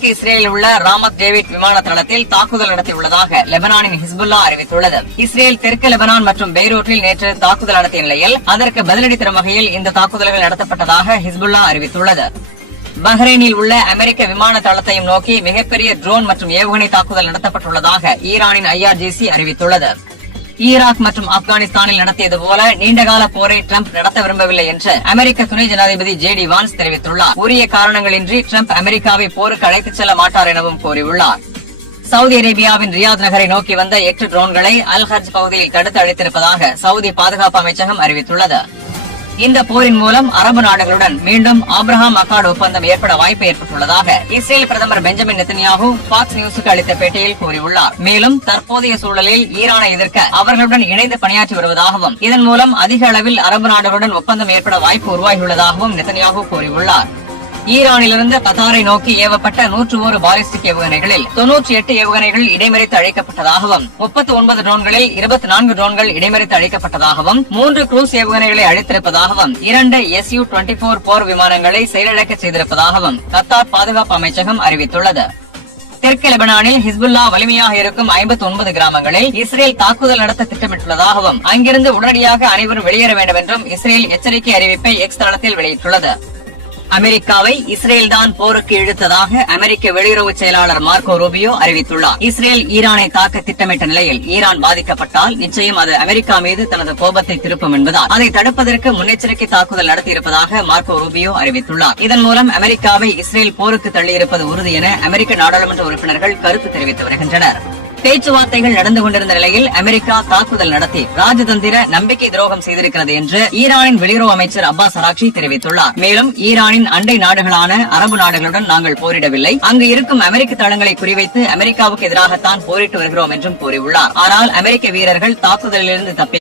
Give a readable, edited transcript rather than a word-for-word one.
வடக்கு இஸ்ரேலில் உள்ள ராமத் டேவிட் விமான தளத்தில் தாக்குதல் நடத்தியுள்ளதாக லெபனானின் ஹிஸ்புல்லா அறிவித்துள்ளது. இஸ்ரேல் தெற்கு லெபனான் மற்றும் பெய்ரூட்டில் நேற்று தாக்குதல் நடத்திய நிலையில் அதற்கு பதிலடி தரும் வகையில் இந்த தாக்குதல்கள் நடத்தப்பட்டதாக ஹிஸ்புல்லா அறிவித்துள்ளது. பஹ்ரைனில் உள்ள அமெரிக்க விமான தளத்தையும் நோக்கி மிகப்பெரிய ட்ரோன் மற்றும் ஏவுகணை தாக்குதல் நடத்தப்பட்டுள்ளதாக ஈரானின் IRGC அறிவித்துள்ளது. ஈராக் மற்றும் ஆப்கானிஸ்தானில் நடத்தியது போல நீண்டகால போரை டிரம்ப் நடத்த விரும்பவில்லை என்று அமெரிக்க துணை ஜனாதிபதி JD வான்ஸ் தெரிவித்துள்ளார். உரிய காரணங்களின்றி டிரம்ப் அமெரிக்காவை போருக்கு அழைத்துச் செல்ல மாட்டார் எனவும் கூறியுள்ளார். சவுதி அரேபியாவின் ரியாத் நகரை நோக்கி வந்த 8 ட்ரோன்களை அல் ஹர்ஜ் பகுதியில் தடுத்து அளித்திருப்பதாக சவுதி பாதுகாப்பு அமைச்சகம் அறிவித்துள்ளது. இந்த போரின் மூலம் அரபு நாடுகளுடன் மீண்டும் ஆப்ரஹாம் அக்கார்டு ஒப்பந்தம் ஏற்பட வாய்ப்பு ஏற்பட்டுள்ளதாக இஸ்ரேல் பிரதமர் பெஞ்சமின் நெத்தன்யாஹூ பாக்ஸ் நியூஸுக்கு அளித்த பேட்டியில் கூறியுள்ளார். மேலும் தற்போதைய சூழலில் ஈரானை எதிர்க்க அவர்களுடன் இணைந்து பணியாற்றி வருவதாகவும் இதன் மூலம் அதிக அளவில் அரபு நாடுகளுடன் ஒப்பந்தம் ஏற்பட வாய்ப்பு உருவாகியுள்ளதாகவும் நெத்தன்யாஹூ கூறியுள்ளார். ஈரானிலிருந்து கத்தாரை நோக்கி ஏவப்பட்ட 101 பாலிஸ்டிக் ஏவுகணைகளில் 98 ஏவுகணைகள் இடைமறித்து அழைக்கப்பட்டதாகவும் 39 ட்ரோன்களில் 24 ட்ரோன்கள் இடைமறித்து அழைக்கப்பட்டதாகவும் 3 குரூஸ் ஏவுகணைகளை அழித்திருப்பதாகவும் 2 Su-24 போர் விமானங்களை செயலிழக்க செய்திருப்பதாகவும் கத்தார் பாதுகாப்பு அமைச்சகம் அறிவித்துள்ளது. தெற்கு லெபனானில் ஹிஸ்புல்லா வலிமையாக இருக்கும் 59 கிராமங்களில் இஸ்ரேல் தாக்குதல் நடத்த திட்டமிட்டுள்ளதாகவும் அங்கிருந்து உடனடியாக அனைவரும் வெளியேற வேண்டும் என்றும் இஸ்ரேல் எச்சரிக்கை அறிவிப்பை எக்ஸ் தளத்தில் வெளியிட்டுள்ளது. அமெரிக்காவை இஸ்ரேல்தான் போருக்கு இழுத்ததாக அமெரிக்க வெளியுறவு செயலாளர் மார்க்கோ ரூபியோ அறிவித்துள்ளார். இஸ்ரேல் ஈரானை தாக்க திட்டமிட்ட நிலையில் ஈரான் பாதிக்கப்பட்டால் நிச்சயம் அது அமெரிக்கா மீது தனது கோபத்தை திருப்பும் என்பதால் அதை தடுப்பதற்கு முன்னெச்சரிக்கை தாக்குதல் நடத்தியிருப்பதாக மார்க்கோ ரூபியோ அறிவித்துள்ளார். இதன் மூலம் அமெரிக்காவை இஸ்ரேல் போருக்கு தள்ளியிருப்பது உறுதி என அமெரிக்க நாடாளுமன்ற உறுப்பினர்கள் கருத்து தெரிவித்து வருகின்றனர். பேச்சுவார்த்தைகள் நடந்து கொண்டிருந்த நிலையில் அமெரிக்கா தாக்குதல் நடத்தி ராஜதந்திர நம்பிக்கை துரோகம் செய்திருக்கிறது என்று ஈரானின் வெளியுறவு அமைச்சர் அப்பாஸ் அராக்சி தெரிவித்துள்ளார். மேலும் ஈரானின் அண்டை நாடுகளான அரபு நாடுகளுடன் நாங்கள் போரிடவில்லை, அங்கு இருக்கும் அமெரிக்க தளங்களை குறிவைத்து அமெரிக்காவுக்கு எதிராகத்தான் போரிட்டு வருகிறோம் என்றும் கூறியுள்ளார். ஆனால் அமெரிக்க வீரர்கள் தாக்குதலிலிருந்து தப்பி